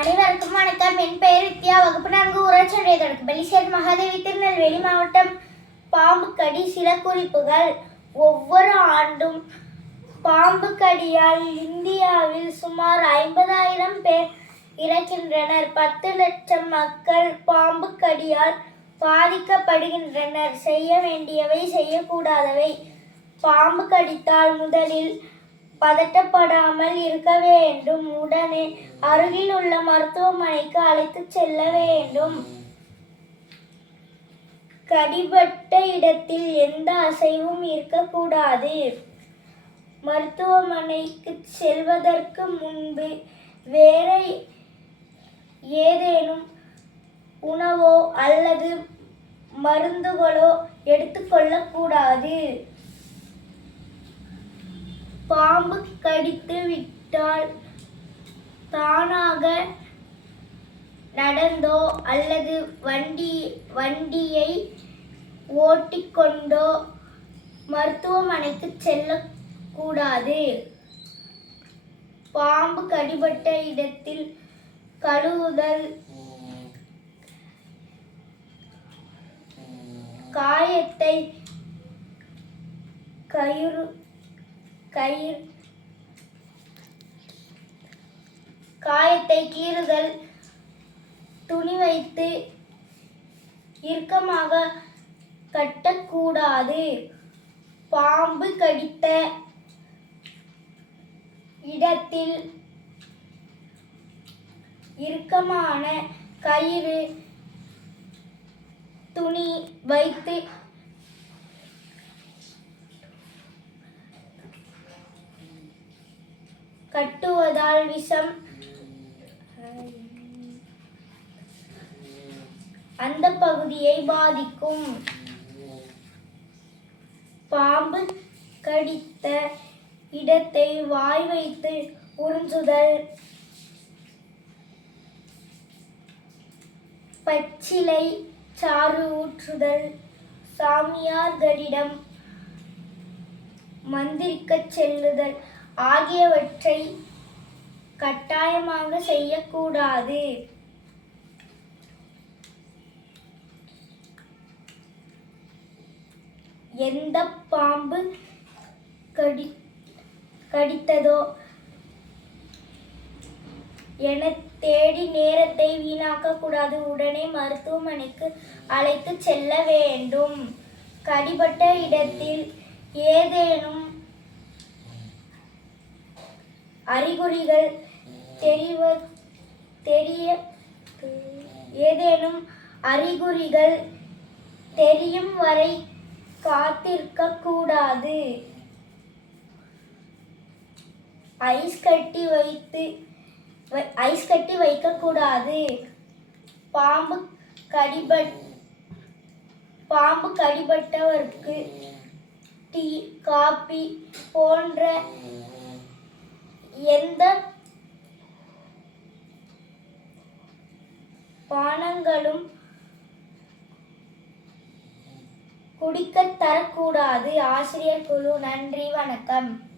அனைவருக்கும் வணக்கம். என் பெயர் வித்யா. வகுப்பு நான்கு ஊராட்சி தொடக்க பள்ளிசேர் மகாதேவி திருநெல்வேலி மாவட்டம் பாம்பு கடி சில குறிப்புகள் ஒவ்வொரு ஆண்டும் பாம்பு கடியால் இந்தியாவில் சுமார் ஐம்பதாயிரம் பேர் இறக்கின்றனர். பத்து லட்சம் மக்கள் பாம்பு கடியால் பாதிக்கப்படுகின்றனர். செய்ய வேண்டியவை செய்யக்கூடாதவை. பாம்பு கடித்தால் முதலில் பதட்டப்படாமல் இருக்க வேண்டும். உடனே அருகில் உள்ள மருத்துவமனைக்கு அழைத்து செல்ல வேண்டும். கடிபட்ட இடத்தில் எந்த அசைவும் இருக்கக்கூடாது. மருத்துவமனைக்கு செல்வதற்கு முன்பு வேற ஏதேனும் உணவோ அல்லது மருந்துகளோ எடுத்துக்கொள்ளக்கூடாது பாம்பு கடித்து விட்டால் தானாக நடந்தோ அல்லது வண்டி வண்டியை ஓட்டிக்கொண்டோ மருத்துவமனைக்கு செல்லக்கூடாது. பாம்பு கடிபட்ட இடத்தில் கழுவுதல் காயத்தை கயிறு கயிர். காயத்தை கீறுதல். துணி வைத்து இறுக்கமாக கட்டக்கூடாது. பாம்பு கடித்த இடத்தில் இறுக்கமான கயிறு துணி வைத்து கட்டுவதால் விஷம். அந்த பகுதியை பாதிக்கும். பாம்பு கடித்த இடத்தை வாய் வைத்து உறிஞ்சுதல். பச்சிலை சாறு ஊற்றுதல். சாமியார்களிடம் மந்திரிக்கச் செல்லுதல். ஆகியவற்றை கட்டாயமாக செய்யக்கூடாது. எந்த பாம்பு கடி கடித்ததோ என தேடி நேரத்தை வீணாக்கக்கூடாது. உடனே மருத்துவமனைக்கு அழைத்து செல்ல வேண்டும். கடிபட்ட இடத்தில் ஏதேனும் அறிகுறிகள் தெரிவ தெரிய ஏதேனும் அறிகுறிகள் தெரியும் வரை காத்திருக்க கூடாது. ஐஸ் கட்டி வைத்து வை- ஐஸ் கட்டி வைக்கக்கூடாது பாம்பு கடிபட் பாம்பு கடிபட்டவருக்கு டீ காபி போன்ற எந்த பானங்களும் குடிக்கத் தரக்கூடாது. ஆசிரியர் குழு நன்றி வணக்கம்.